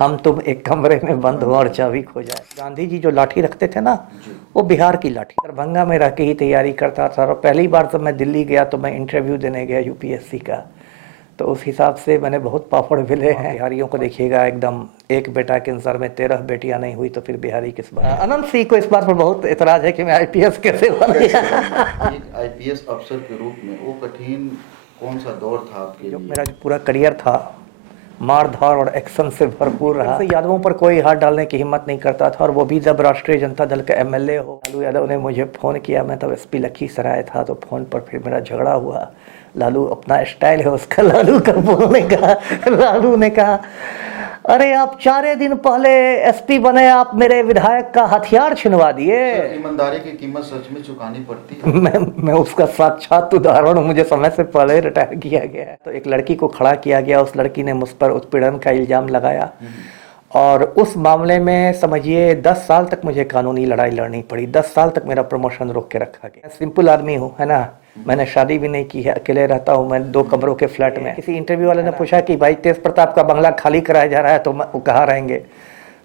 हम तुम एक कमरे में बंद हो और चाबी खो जाए। गांधी जी जो लाठी रखते थे ना, वो बिहार की लाठी। दरभंगा में रह के ही तैयारी करता था, और पहली बार जब मैं दिल्ली गया तो मैं इंटरव्यू देने गया यूपीएससी का, तो उस हिसाब से मैंने बहुत पापड़ बेले हैं। बिहारियों को देखिएगा, एकदम एक बेटा के अनुसार में 13 बेटियां नहीं हुई तो फिर बिहारी किस बात। अनंत सिंह को इस बात पर बहुत एतराज है कि मैं आईपीएस कैसे बन गया। एक आईपीएस अफसर के रूप में वो कठिन कौन सा दौर था आपके लिए? मेरा जो पूरा करियर था मार धार और एक्शन से भरपूर रहा। यादवों पर कोई हाथ डालने की हिम्मत नहीं करता था, और वो भी जब राष्ट्रीय जनता दल का एमएलए हो। लालू यादव ने मुझे फ़ोन किया, मैं तब एसपी लखीसराय था, तो फ़ोन पर फिर मेरा झगड़ा हुआ। लालू अपना स्टाइल है उसका, लालू का बोलने का। लालू ने कहा, अरे आप 4 दिन पहले एसपी बने, आप मेरे विधायक का हथियार छिनवा दिए। ईमानदारी की कीमत सच में चुकानी पड़ती है। मैं उसका साक्षात उदाहरण हूँ, मुझे समय से पहले रिटायर किया गया है। तो एक लड़की को खड़ा किया गया, उस लड़की ने मुझ पर उत्पीड़न का इल्जाम लगाया, और उस मामले में समझिए 10 साल तक मुझे कानूनी लड़ाई लड़नी पड़ी। 10 साल तक मेरा प्रमोशन रोक के रखा गया। सिंपल आदमी हूँ, है ना, मैंने शादी भी नहीं की है, अकेले रहता हूँ मैं 2 कमरों के फ्लैट में। किसी इंटरव्यू वाले ने पूछा कि भाई तेज प्रताप का बंगला खाली कराया जा रहा है, तो वो कहाँ रहेंगे?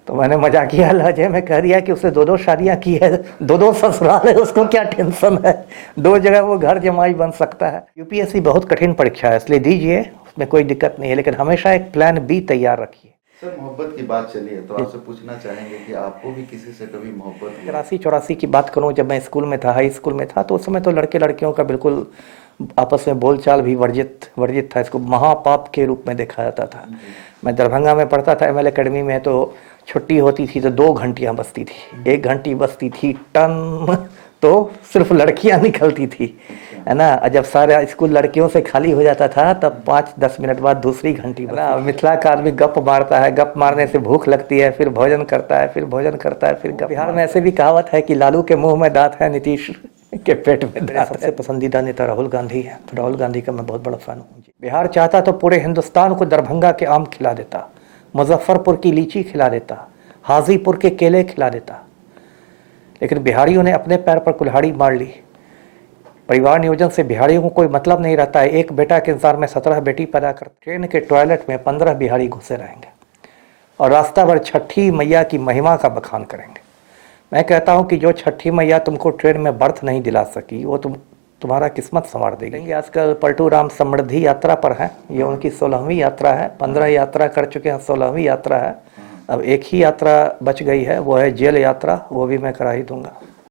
तो मैंने मजाकिया लहजे में कह दिया कि उसने 2 शादियां की है, 2 ससुराल है, उसको क्या टेंशन है, 2 जगह वो घर जमाई बन सकता है। यूपीएससी बहुत कठिन परीक्षा है, इसलिए दीजिए, उसमें कोई दिक्कत नहीं है, लेकिन हमेशा एक प्लान बी तैयार रखिए। सर, मोहब्बत की बात चली है तो आपसे पूछना चाहेंगे कि आपको भी किसी से कभी मोहब्बत हुई? 83-84 की बात करूं, जब मैं स्कूल में था, हाई स्कूल में था, तो उस समय तो लड़के लड़कियों का बिल्कुल आपस में बोलचाल भी वर्जित था। इसको महापाप के रूप में देखा जाता था। मैं दरभंगा में पढ़ता था एमएल एकेडमी में, तो छुट्टी होती थी तो 2 घंटियाँ बजती थी, 1 घंटी बजती थी टन, तो सिर्फ लड़कियां निकलती थी, है ना। जब सारा स्कूल लड़कियों से खाली हो जाता था, तब 5-10 मिनट बाद दूसरी घंटी बजती। मिथिला का आदमी गप मारता है, गप मारने से भूख लगती है, फिर भोजन करता है, फिर भोजन करता है, फिर गप। बिहार में ऐसे भी कहावत है कि लालू के मुंह में दांत है, नीतीश के पेट में दांत। सबसे पसंदीदा नेता राहुल गांधी है, तो राहुल गांधी का मैं बहुत बड़ा फैन हूँ। बिहार चाहता तो पूरे हिंदुस्तान को दरभंगा के आम खिला देता, मुजफ्फरपुर की लीची खिला देता, हाजीपुर के केले खिला देता, लेकिन बिहारियों ने अपने पैर पर कुल्हाड़ी मार ली। परिवार नियोजन से बिहारियों को कोई मतलब नहीं रहता है। एक बेटा के इंतजार में 17 बेटी पैदा कर, ट्रेन के टॉयलेट में 15 बिहारी घुसे रहेंगे, और रास्ता भर छठी मैया की महिमा का बखान करेंगे। मैं कहता हूं कि जो छठी मैया तुमको ट्रेन में बर्थ नहीं दिला सकी, वो तुम्हारा किस्मत संवार देगी। आजकल पलटू राम समृद्धि यात्रा पर है, ये उनकी 16वीं यात्रा है। 15 यात्रा कर चुके हैं, 16वीं यात्रा है। अब एक ही यात्रा बच गई है, वो है जेल यात्रा, वो भी मैं करा ही दूंगा।